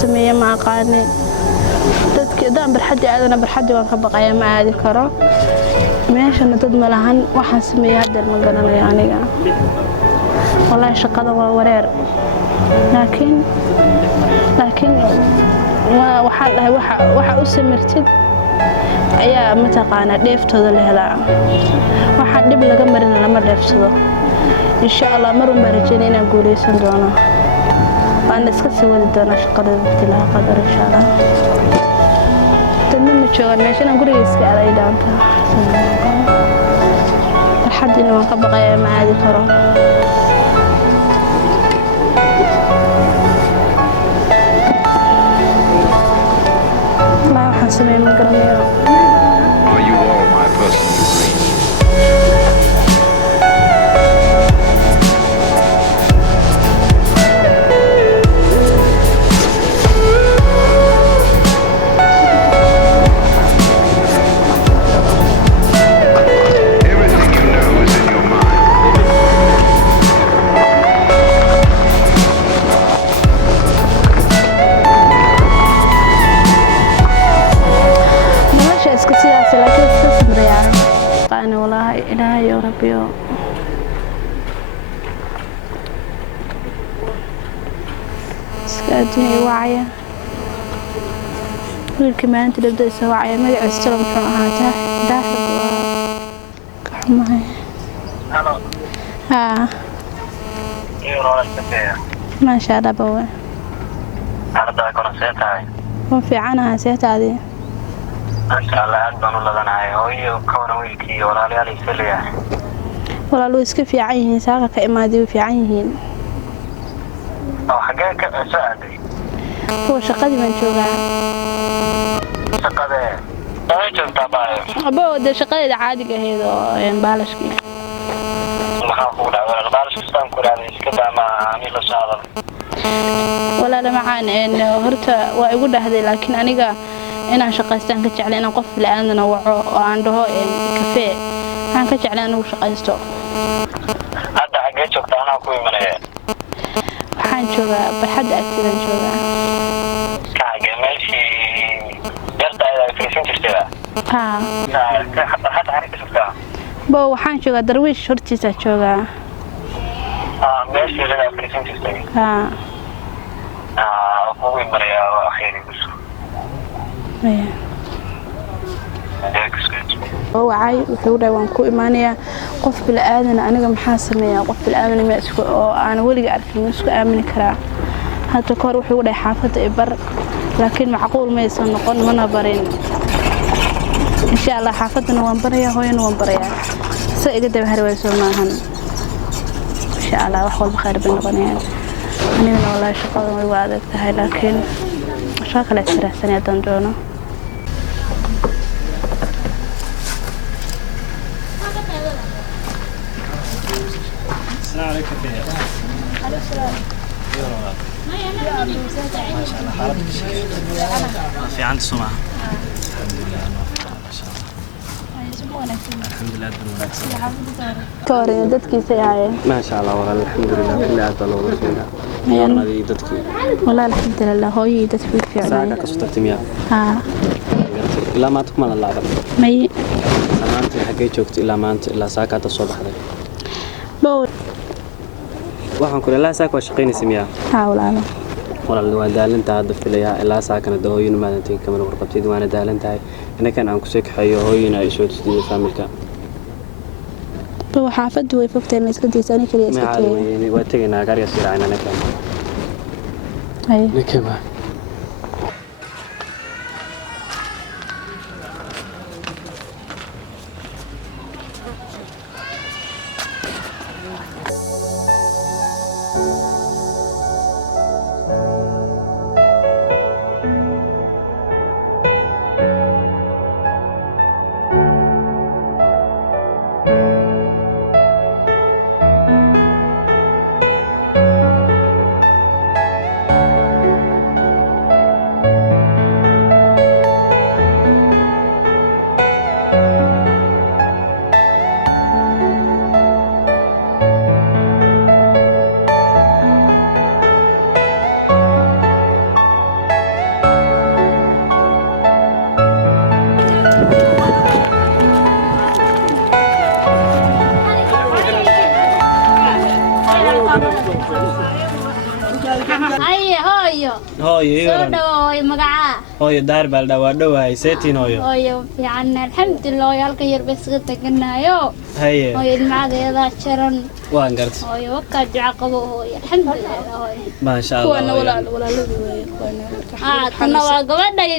sameeyo ma aqaani dadka daan barxadii aadana barxadii waan ka baqayaa ma aadi karo meeshana dad ma lahan waxaan sameeyo hadda ma garanayo aniga wallahi shaqada waa wareer laakiin waxa dhahay waxa u samirtid ayaa mataqaana dheeftooda la helaa waxa dib laga marin lama dheefsado insha Allah marun baan rajeynaa inaan guuleysan doono waan iska sii wadi doonaa shaqada waqti la qadar insha Allah tanna ma joogan meeshaan guriga iska aaday dhaanta xadina waan ka baqayaa ma aadi karo ma waxaan sameeyo ma garanayo Are you all my personal dreams? إلهي يا ربي سكادني وعيا كمان تبدأ سواعي ما يعستلم حماها داخل كحماها ها ما شاء الله بوي أردا كنا سيتاي وفي عنها سيتادي إن شاء الله أدبنا لدناي هوي وكون ويلكي ولا لي سليا ولا لو إسكف في عينه ساقة كإمادي وفي عينه أو حاجة كأساعدي هو شقدي من شوقها شقدي أي جنت باي أبو ده شقدي عادي كهيدا يعني بالشكي ما خافونا ولا بالش كستان كلها إسكتا ما عميل صادر ولا لا معانا إنه هرتا ويقول هذا لكن أنا إن شقيستان كجعل أنا قف لأن نوعه وعنده كافيه أنا كجعل أنا وشقيسته هذا حاجة شقت أنا كوي من هي waxaan joogaa barxad agteedan joogaa kaaga meeshii yarta ay fiisin jirtay حتى عارف شفتها bo waxaan joogaa darwiish hortiisa joogaa ماشي لنا فيسين jirtay كوي من هي أخيرا بس wacay wuxuu dhahay waan ku imaanayaa qof bilaadan aniga maxaa sameeyaa qof bilaadan ma isku oo aan waliga arkin isku aamini karaa hadda kor wuxuu dhahay xaafada ibar laakiin macquul ma aysan noqon mana barin insha Allah xaafadana waan barayaa hooyana waan barayaa si iga daba harwayso maahan insha Allah wax walba khayr bay noqonayaan anigana wallahi shaqada way adag tahay laakiin shaqo kale tiraasanaya doono عليك فيها على السلام ما شاء الله حالتك في عند سمعة الحمد لله الحمد لله كوري dadkiisa yahay ما شاء الله والله الحمد لله إلا أنت الله ورسولنا يلا دي دتكي والله الحمد لله هوي dadkii fiicnaa ساعة كسرت مياه لا ما تكمل اللعبة may سمعت حكي شوكت إلا ما أنت إلا ساعة الصبح هذا bow waxaan kula la saak waa shaqeynaysa miyaa walaal waa daalinta hadda filayaa ilaa saakana dahooyin maadantii kamar warqabtid waana daalintahay inakan aan ku soo kaxeeyo hooyin ay soo tusdiyo familka bow xaafadu way fogtay ma iska diisani kaliya iska taagay waa tagaynaa gaariga siracayna nakan ay nakaba هاي هايو هايو مقعة هايو دار بالدا وادو هاي سيتين هايو في عنا الحمد لله يالك يربس قلنا يو هاي المعاد يضع شرن وان قرت هايو وكاد عقبه هاي الحمد لله هاي ما شاء الله ولا تنوا قبضنا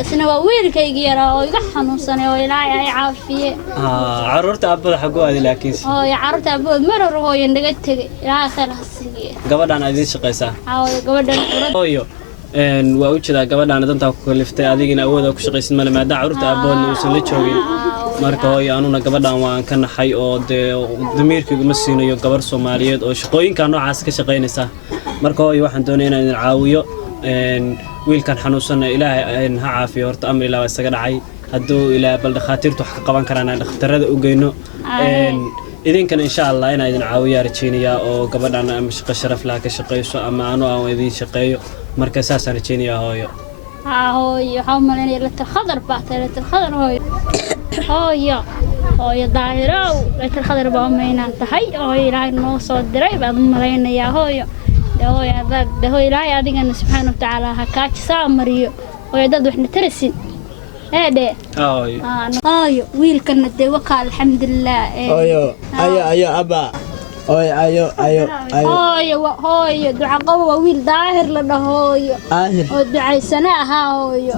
اسنا ويلك يجيرا ويقحن سنة ويلاقي عافية عرورت أبدا حقوق هذه لكن يا عرورت أبدا مرة هو يندقت لا خير هسي قبض أنا أدين شقيسة قبض هايو إن وأوجد قبض أنا دنت كلفت هذه إن أود أكش قيس ما لما دع عرورت أبدا وصل لتشوين marka hooyo anuna gabadhan waan ka naxay oo damiirkaygu ma siinayo gabar Soomaaliyeed oo shaqooyinka noocaas ka shaqeynaysa marka hooyo waxaan doonayaa inaan caawiyo wiilkan xanuunsan Ilaahay ha caafiyo horta amri Ilaahay isaga dhacay haduu Ilaahay bal dhaqaatiirtu wax ka qaban karaan dhakhtarada u geyno idinkan insha Allah inaan idin caawiyo rajeynaya oo gabadhan ama shaqo sharaf leh ka shaqeyso ama aan idin shaqeeyo marka saas aan rajeynaya hooyo هاي حملني للخضر بعد للخضر هاي ظاهرة للخضر بأمينا تحي هاي راي نوصل دري بعد مرينا يا هاي هاي راي أدينا سبحانه وتعالى هكاك سامريو هاي ده إحنا ترسين هذا هاي ويل كنا دوقة الحمد لله أيو أبا هاي دعاء قوة ويل ظاهر لنا هاي ودعاء سناء هاي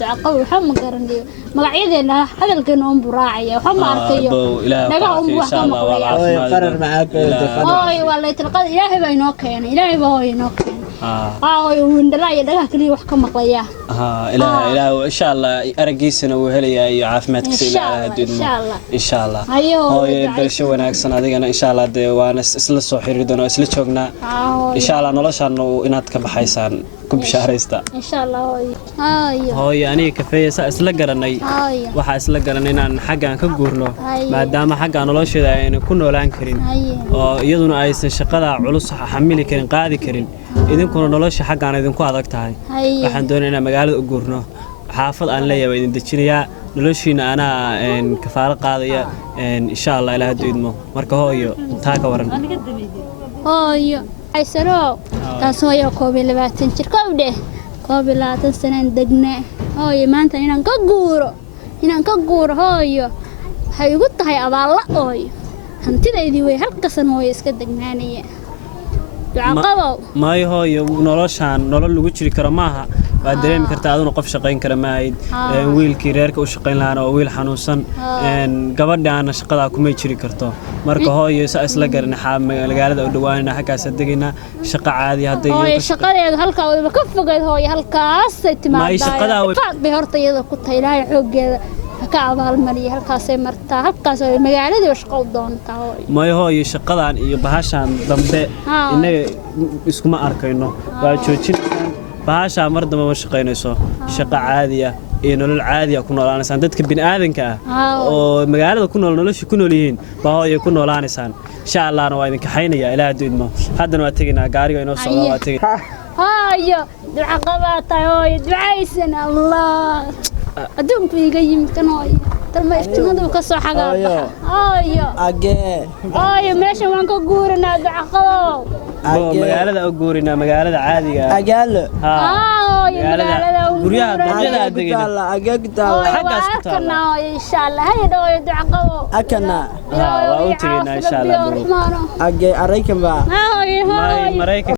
دعاء قوة حم قرني مقعدنا هذا الكنوم براعي وحم أركيو نجاهم إن شاء الله والله قرر معاك هاي والله تلقى إلهي بينوكين إلهي بينوكين وندلا يدها كلي وحكم مقليا إله إن شاء الله أرجيسنا وهلي عافمتك سيلا إن شاء الله هاي برشة وناكسنا هذينا إن شاء الله ده وأنا إسلا صحيح ردنا إسلا شغنا إن شاء الله نلاش إنه إنات كبحيسان كم شهر يستا إن شاء الله هاي أنا كفاية إسلا قرني وح إسلا قرني إن حاجة كجورنا ما دام حاجة نلاش ده يعني كنا لان كرين يدون أيس شقة علوس حملي كرين قاعد كرين إذن كنا نلاش حاجة أنا إذن كوا ذكتها waxaan doonaynaa magaalada u guurno xaafad aan leeyahay idin dejinaya noloshiina ana kafaalo qaadaya insha Allah ilaahay doodmo marka hooyo taa ka waran hooyo ay saro taas hooyo koob 20 jir kowde koob 20 sano degna hooyo maanta inaan ka guuro hooyo waxay ugu tahay abaalla hooyo hantideedii way halkasan hooyo iska degnaanaya ما هو نولشان نولل لوجو جري كرا maaha waa dareemi kartaa aduna qof shaqeyn kara maayd wiilkii reerka u shaqeyn lahaana oo wiil xanuunsan gabadhaana shaqada kuma jiri karto marka hooyo isla garan magaalada u dhawaanina halkaas degaynaa shaqo caadi haday shaqadeedu halka wada ka fogeed hooyo halkaas ay timaadaan bay horta iyada ku tahay ilaahay xoogeeda ka abaal mariyo halkaas ay martaa halkaas ay magaalada shaqo doontaa ma hooyo shaqadan iyo bahashan dambe inaga iskuma arkayno waa joojinaysan bahasha mar dambe ma shaqeynayso shaqo caadi ah ee nolol caadi ah ku noolaanaysan dadka bini'aadanka ah oo magaalada ku nool nolosha ku nool yihiin baa hooyo ku noolaanaysan insha Allah waa idin kaxaynaya ilaahay doodmo haddana waa teginaa gaariga inoo socdo waa tegin hooyo duca qabaatay hooyo ducaysan Allah أدوم في جيم كناي ترى إفتنادو كسر حاجة أيوه أيوه ماشي وانك جورنا دعقو مقالة أجورنا مقالة عادية أجل مقالة جوريا دنيا دقيقة حاجة كنا إن شاء الله هاي دو دعقو أكنا وأنتينا إن شاء الله أجي أريكم بقى مريك